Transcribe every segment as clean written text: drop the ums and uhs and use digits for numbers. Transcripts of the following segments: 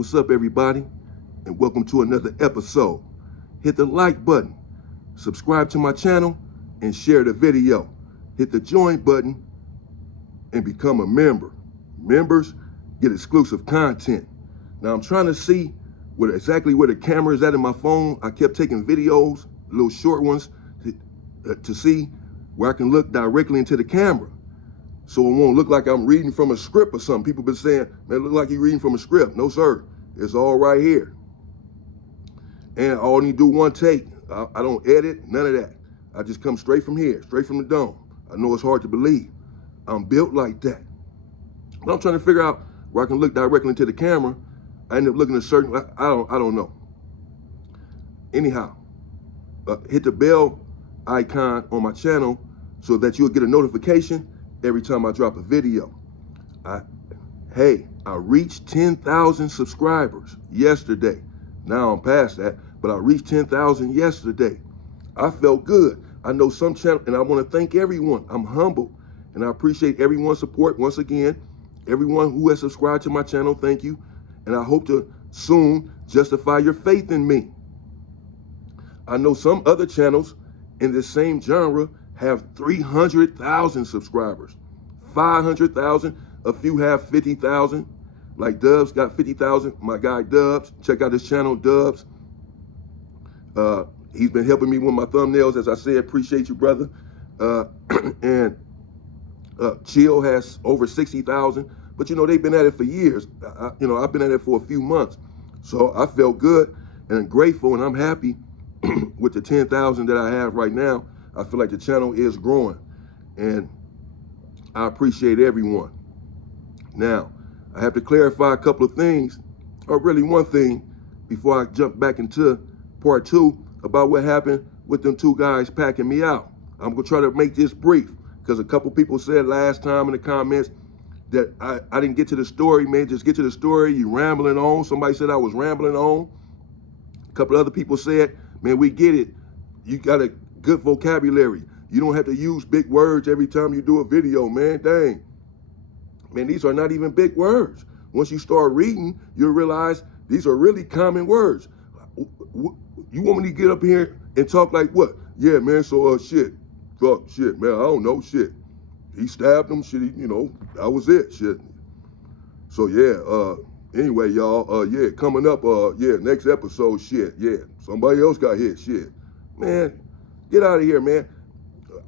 What's up, everybody? And welcome to another episode. Hit the like button, subscribe to my channel, and share the video. Hit the join button and become a member. Members get exclusive content. Now, I'm trying to see exactly where the camera is at in my phone. I kept taking videos, little short ones, to see where I can look directly into the camera, so it won't look like I'm reading from a script or something. People been saying, man, it look like you're reading from a script. No, sir. It's all right here. And I only do one take. I don't edit, none of that. I just come straight from here, straight from the dome. I know it's hard to believe. I'm built like that. But I'm trying to figure out where I can look directly into the camera. I end up looking at certain, I don't know. Anyhow, hit the bell icon on my channel so that you'll get a notification every time I drop a video. I reached 10,000 subscribers yesterday. Now I'm past that, but I reached 10,000 yesterday. I felt good. I know some channel, and I want to thank everyone. I'm humble, and I appreciate everyone's support. Once again, everyone who has subscribed to my channel, thank you. And I hope to soon justify your faith in me. I know some other channels in the same genre have 300,000 subscribers, 500,000. A few have 50,000. Like Dubs got 50,000. My guy Dubs, check out his channel, Dubs. He's been helping me with my thumbnails, as I said. Appreciate you, brother. And Chill has over 60,000. But you know, they've been at it for years. I've been at it for a few months. So I felt good and grateful, and I'm happy with the 10,000 that I have right now. I feel like the channel is growing, and I appreciate everyone. Now, I have to clarify a couple of things, or really one thing, before I jump back into part 2 about what happened with them 2 guys packing me out. I'm gonna try to make this brief, because a couple people said last time in the comments that I didn't get to the story. Man, just get to the story, you rambling on. Somebody said I was rambling on. A couple other people said, man, we get it. You got a good vocabulary. You don't have to use big words every time you do a video, man. Dang. Man, these are not even big words. Once you start reading, you'll realize these are really common words. You want me to get up here and talk like what? Yeah, man, so shit. Fuck, shit, man, I don't know, shit. He stabbed him, shit, that was it, shit. So yeah, anyway, y'all, yeah, coming up, yeah, next episode, shit, yeah. Somebody else got hit, shit. Man, get out of here, man.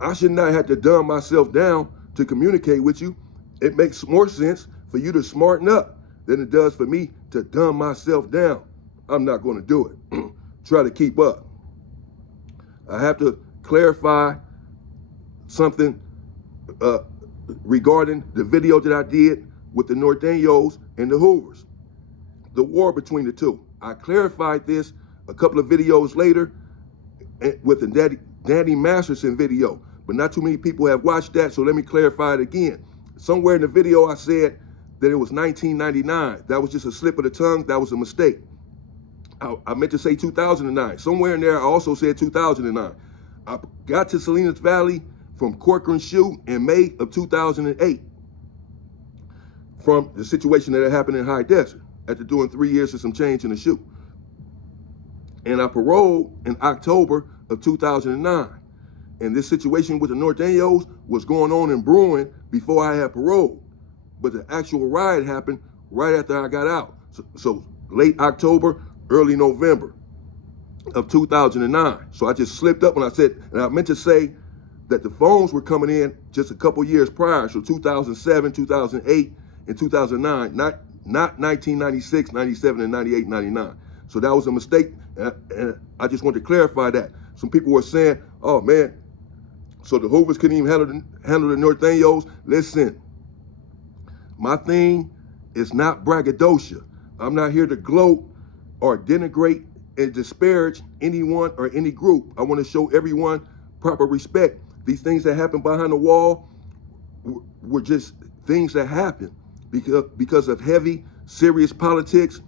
I should not have to dumb myself down to communicate with you. It makes more sense for you to smarten up than it does for me to dumb myself down. I'm not going to do it. Try to keep up. I have to clarify something regarding the video that I did with the Norteños and the Hoovers, the war between the two. I clarified this a couple of videos later with the Danny Masterson video, but not too many people have watched that, so let me clarify it again. Somewhere in the video I said that it was 1999. That was just a slip of the tongue. That was a mistake. I meant to say 2009. Somewhere in there I also said 2009. I got to Salinas Valley from Corcoran Shoot in May of 2008 from the situation that had happened in High Desert after doing 3 years and some change in the shoot. And I paroled in October of 2009. And this situation with the Norteños was going on and brewing before I had paroled. But the actual riot happened right after I got out. So late October, early November of 2009. So I just slipped up when I said, and I meant to say that the phones were coming in just a couple years prior. So 2007, 2008, and 2009, not 1996, 97, and 98, 99. So that was a mistake, and I just want to clarify that. Some people were saying, oh man, so the Hoovers couldn't even handle the Norteños. Listen, my thing is not braggadocio. I'm not here to gloat or denigrate and disparage anyone or any group. I want to show everyone proper respect. These things that happen behind the wall were just things that happen because of heavy, serious politics,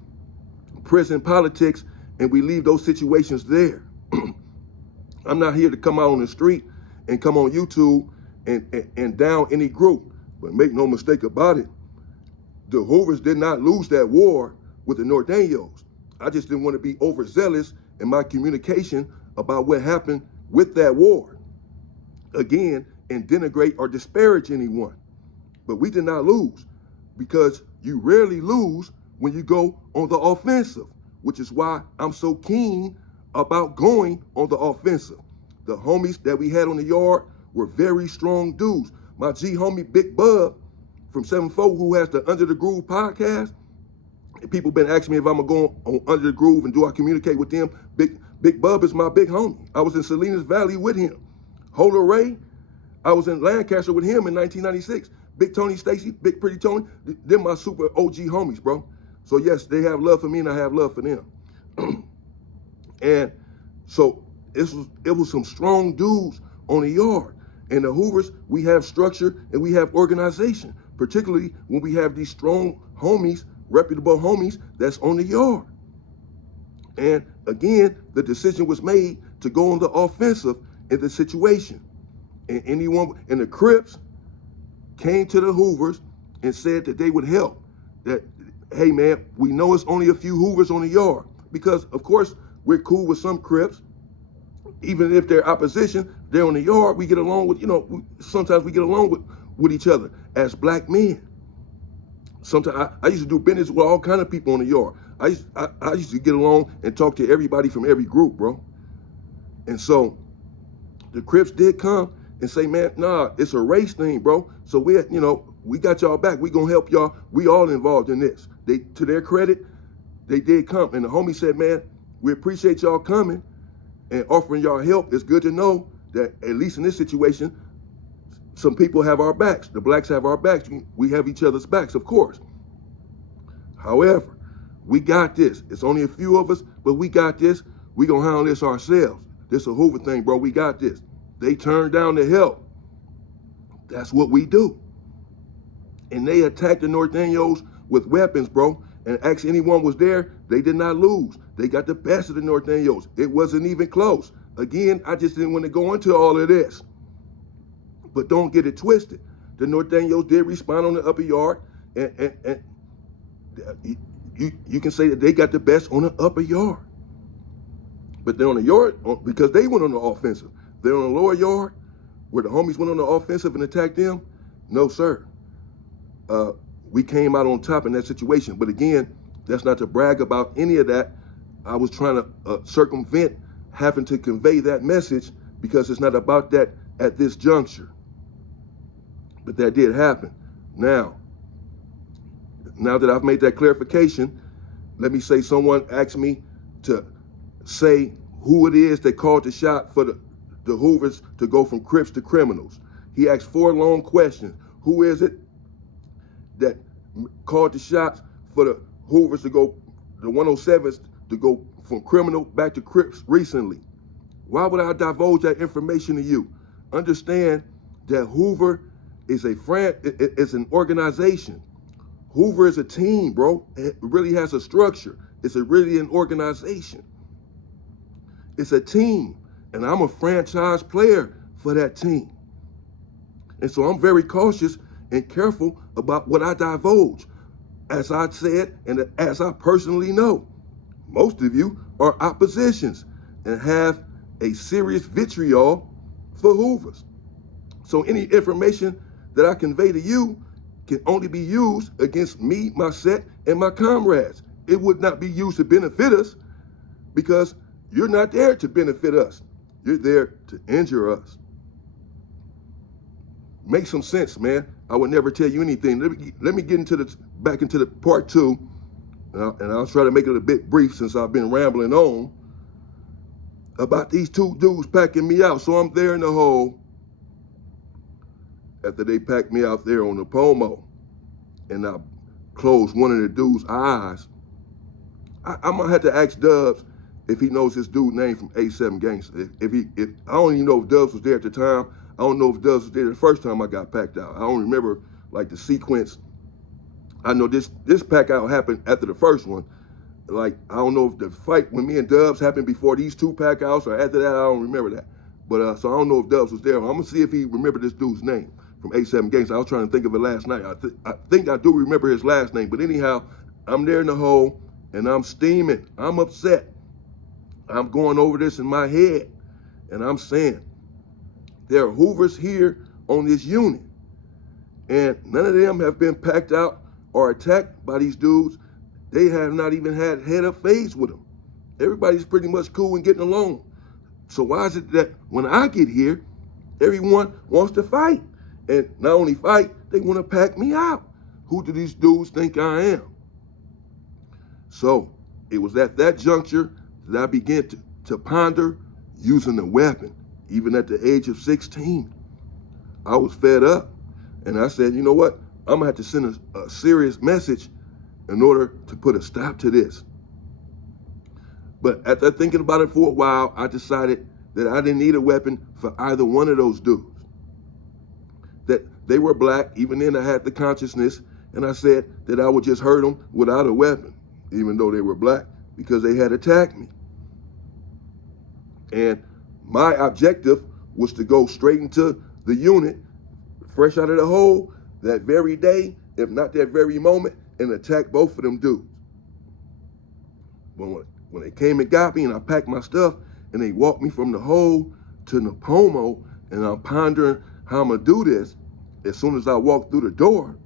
prison politics, and we leave those situations there. I'm not here to come out on the street and come on YouTube and down any group. But make no mistake about it, the Hoovers did not lose that war with the Norteños. I just didn't want to be overzealous in my communication about what happened with that war. Again, and denigrate or disparage anyone. But we did not lose, because you rarely lose when you go on the offensive, which is why I'm so keen about going on the offensive. The homies that we had on the yard were very strong dudes. My G homie, Big Bub from 7-4, who has the Under the Groove podcast, and people been asking me if I'm going to go on Under the Groove and do I communicate with them. Big Bub is my big homie. I was in Salinas Valley with him. Holo Ray, I was in Lancaster with him in 1996. Big Tony Stacy, Big Pretty Tony, they're my super OG homies, bro. So yes, they have love for me and I have love for them. And so it was some strong dudes on the yard. And the Hoovers, we have structure and we have organization, particularly when we have these strong homies, reputable homies that's on the yard. And again, the decision was made to go on the offensive in the situation. And anyone in the Crips came to the Hoovers and said that they would help. That, hey man, we know it's only a few Hoovers on the yard. Because of course, we're cool with some Crips. Even if they're opposition, they're on the yard, we get along with, sometimes we get along with each other as black men. Sometimes I used to do business with all kind of people on the yard. I used to get along and talk to everybody from every group, bro. And so the Crips did come and say, man, nah, it's a race thing, bro. So we got y'all back. We gonna help y'all. We all involved in this. To their credit, they did come. And the homie said, man, we appreciate y'all coming and offering y'all help. It's good to know that at least in this situation, some people have our backs. The blacks have our backs. We have each other's backs, of course. However, we got this. It's only a few of us, but we got this. We gonna handle this ourselves. This a Hoover thing, bro. We got this. They turned down the help. That's what we do. And they attacked the Norteños with weapons, bro. And asked anyone was there, they did not lose. They got the best of the Norteños. It wasn't even close. Again, I just didn't want to go into all of this. But don't get it twisted. The Norteños did respond on the upper yard, and you can say that they got the best on the upper yard. But they're on the yard because they went on the offensive. They're on the lower yard where the homies went on the offensive and attacked them. No, sir. We came out on top in that situation. But again, that's not to brag about any of that. I was trying to circumvent having to convey that message because it's not about that at this juncture. But that did happen. Now that I've made that clarification, let me say someone asked me to say who it is that called the shot for the Hoovers to go from Crips to criminals. He asked 4 long questions. Who is it that called the shots for the Hoovers to go, the 107s to go from criminal back to Crips recently? Why would I divulge that information to you? Understand that Hoover is it's an organization. Hoover is a team, bro. It really has a structure. It's really an organization. It's a team, and I'm a franchise player for that team. And so I'm very cautious and careful about what I divulge. As I said, and as I personally know, most of you are oppositions and have a serious vitriol for Hoovers. So any information that I convey to you can only be used against me, my set, and my comrades. It would not be used to benefit us because you're not there to benefit us. You're there to injure us. Make some sense, man. I would never tell you anything. Let me get back into the part 2, and I'll try to make it a bit brief since I've been rambling on about these 2 dudes packing me out. So I'm there in the hole after they packed me out there on the Pomo, and I closed one of the dude's eyes. I'm gonna have to ask Dubs if he knows this dude's name from A7 Gangsta. If I don't even know if Dubs was there at the time. I don't know if Dubs was there the first time I got packed out. I don't remember like the sequence. I know this pack out happened after the first one. Like, I don't know if the fight when me and Dubs happened before these 2 pack outs or after that. I don't remember that. But so I don't know if Dubs was there. I'm gonna see if he remembered this dude's name from A7 Gangsta. I was trying to think of it last night. I think I do remember his last name. But anyhow, I'm there in the hole, and I'm steaming. I'm upset. I'm going over this in my head, and I'm saying, there are Hoovers here on this unit, and none of them have been packed out or attacked by these dudes. They have not even had head-up phase with them. Everybody's pretty much cool and getting along. So why is it that when I get here, everyone wants to fight? And not only fight, they want to pack me out. Who do these dudes think I am? So it was at that juncture that I began to ponder using a weapon, even at the age of 16. I was fed up, and I said, you know what? I'm gonna have to send a serious message in order to put a stop to this. But after thinking about it for a while, I decided that I didn't need a weapon for either one of those dudes. That they were black, even then I had the consciousness, and I said that I would just hurt them without a weapon, even though they were black, because they had attacked me. And my objective was to go straight into the unit, fresh out of the hole, that very day, if not that very moment, and attack both of them dudes. When they came and got me and I packed my stuff and they walked me from the hole to Napomo, and I'm pondering how I'm gonna do this, as soon as I walked through the door,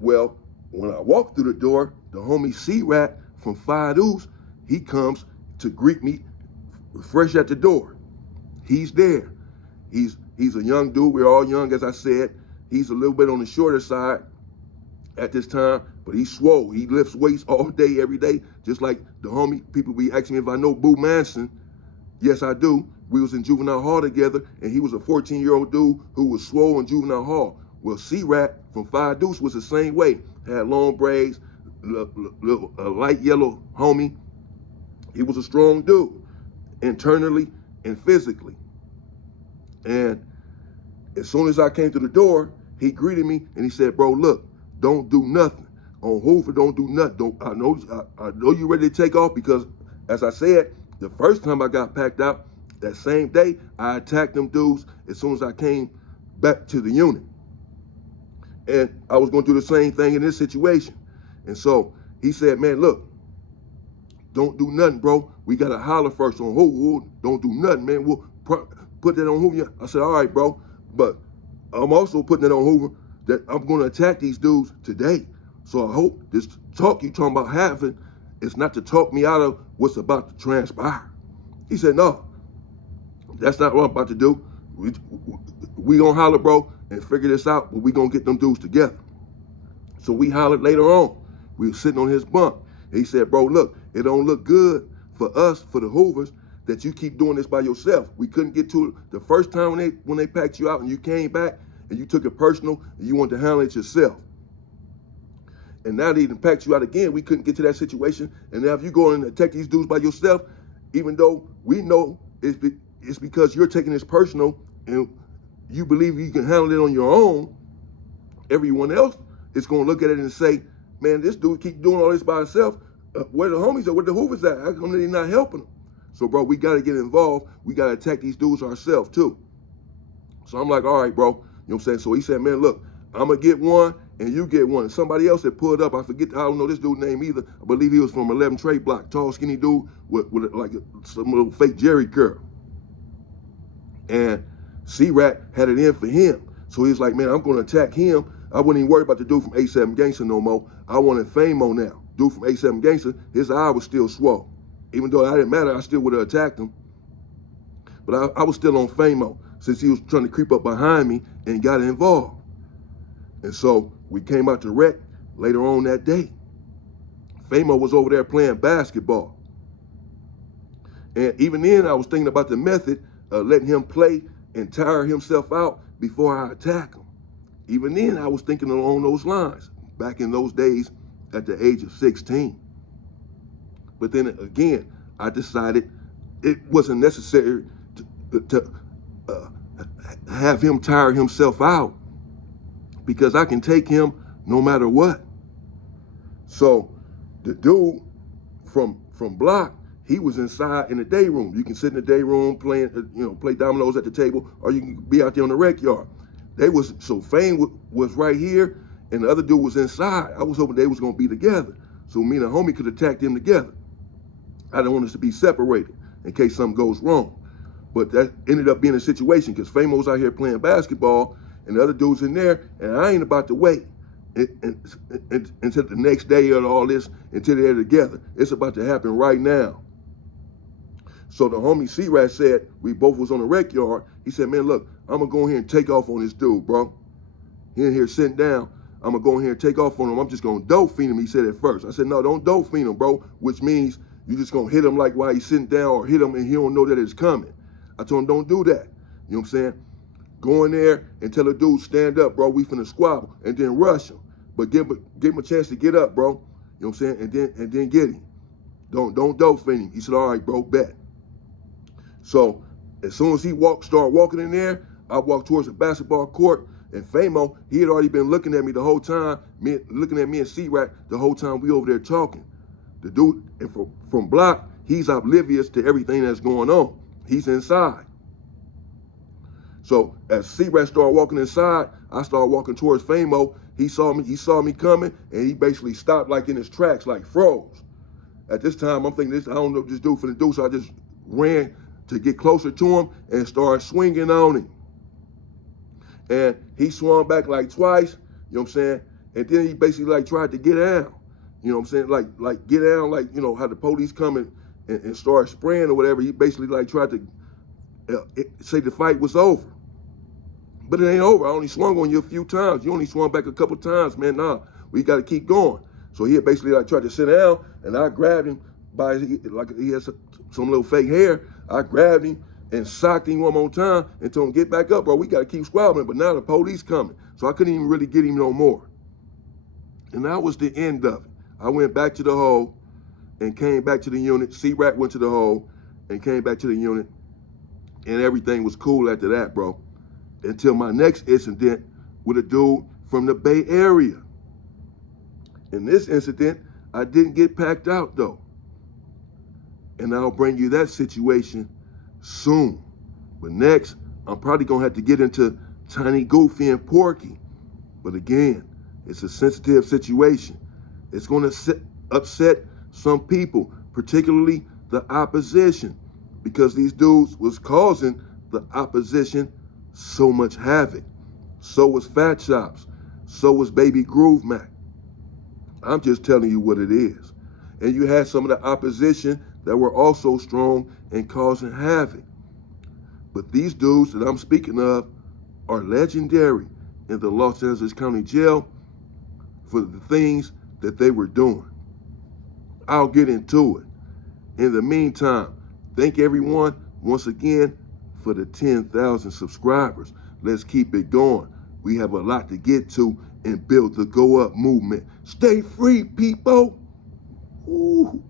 well, when I walked through the door, the homie C-Rat from Five Deuce, he comes to greet me fresh at the door. He's there. He's a young dude. We're all young, as I said. He's a little bit on the shorter side at this time, but he's swole. He lifts weights all day, every day, just like the homie. People be asking me if I know Boo Manson. Yes, I do. We was in juvenile hall together, and he was a 14-year-old dude who was swole in juvenile hall. Well, C-Rat from Five Deuce was the same way. Had long braids, a light yellow homie. He was a strong dude, internally and physically. And as soon as I came to the door, he greeted me and he said, bro, look, don't do nothing. On Hoover, don't do nothing. I know you ready to take off, because, as I said, the first time I got packed out, that same day, I attacked them dudes as soon as I came back to the unit. And I was going to do the same thing in this situation. And so he said, man, look, don't do nothing, bro. We got to holler first on who. Don't do nothing, man. We'll put that on Hoover. I said, all right, bro. But I'm also putting it on Hoover that I'm going to attack these dudes today. So I hope this talk you talking about having is not to talk me out of what's about to transpire. He said, no, that's not what I'm about to do. We gonna holler, bro, and figure this out, but we gonna get them dudes together. So we hollered later on. We were sitting on his bunk. And he said, bro, look, it don't look good for us, for the Hoovers, that you keep doing this by yourself. We couldn't get to it the first time when they packed you out and you came back and you took it personal and you wanted to handle it yourself. And now they even packed you out again. We couldn't get to that situation. And now if you go and attack these dudes by yourself, even though we know it's because you're taking this personal and you believe you can handle it on your own, everyone else is going to look at it and say, man, this dude keep doing all this by himself. Where the homies are, where the Hoovers at? How come they not helping him? So, bro, we got to get involved. We got to attack these dudes ourselves, too. So I'm like, all right, bro. You know what I'm saying? So he said, man, look, I'm going to get one and you get one. Somebody else that pulled up, I don't know this dude's name either. I believe he was from 11 Trade Block, tall, skinny dude with like some little fake Jerry curl. And C-Rat had it in for him. So he was like, man, I'm going to attack him. I wasn't even worried about the dude from A7 Gangster no more. I wanted Famo now. Dude from A7 Gangster, his eye was still swole. Even though I didn't matter, I still would have attacked him. But I was still on Famo since he was trying to creep up behind me and got involved. And so we came out to wreck later on that day. Famo was over there playing basketball. And even then, I was thinking about the method of letting him play and tire himself out before I attack him. Even then, I was thinking along those lines, back in those days at the age of 16. But then again, I decided it wasn't necessary to have him tire himself out, because I can take him no matter what. So the dude from Block, he was inside in the day room. You can sit in the day room playing, play dominoes at the table, or you can be out there on the rec yard. So Fame was right here, and the other dude was inside. I was hoping they was gonna be together, so me and the homie could attack them together. I didn't want us to be separated in case something goes wrong. But that ended up being a situation because Famo's out here playing basketball and the other dude's in there, and I ain't about to wait until the next day or all this, until they're together. It's about to happen right now. So the homie C-Rat said, we both was on the rec yard. He said, man, look, I'm going to go in here and take off on this dude, bro. He in here sitting down. I'm going to go in here and take off on him. I'm just going to dope fiend him, he said at first. I said, no, don't dope fiend him, bro, which means you just going to hit him like while he's sitting down or hit him and he don't know that it's coming. I told him, don't do that. You know what I'm saying? Go in there and tell the dude, stand up, bro. We finna squabble, and then rush him. But give him a chance to get up, bro. You know what I'm saying? And then get him. Don't dope fiend him. He said, all right, bro, bet. So as soon as he started walking in there, I walked towards the basketball court, and Famo, he had already been looking at me the whole time, looking at me and C-Rat the whole time we over there talking. The dude from block, he's oblivious to everything that's going on. He's inside. So as C-Rat started walking inside, I started walking towards Famo. He saw me coming, and he basically stopped like in his tracks, like froze. At this time, I'm thinking, I don't know what this dude finna do, so I just ran to get closer to him and started swinging on him. And he swung back like twice, you know what I'm saying? And then he basically like tried to get down, you know what I'm saying? Like get down, like, you know, how the police come and start spraying or whatever. He basically like tried to say the fight was over. But it ain't over. I only swung on you a few times. You only swung back a couple times, man. Nah, we got to keep going. So he had basically like tried to sit down, and I grabbed him by like he has some little fake hair. I grabbed him and socked him one more time and told him, get back up, bro. We got to keep squabbling. But now the police coming. So I couldn't even really get him no more. And that was the end of it. I went back to the hole and came back to the unit. C-Rat went to the hole and came back to the unit. And everything was cool after that, bro. Until my next incident with a dude from the Bay Area. In this incident, I didn't get packed out, though. And I'll bring you that situation soon. But next, I'm probably going to have to get into Tiny, Goofy, and Porky. But again, it's a sensitive situation. It's going to upset some people, particularly the opposition, because these dudes was causing the opposition so much havoc. So was Fat Chops. So was Baby Groove Mac. I'm just telling you what it is. And you had some of the opposition that were also strong and causing havoc. But these dudes that I'm speaking of are legendary in the Los Angeles County Jail for the things that they were doing. I'll get into it. In the meantime, thank everyone once again for the 10,000 subscribers. Let's keep it going. We have a lot to get to and build the Go Up movement. Stay free, people. Ooh.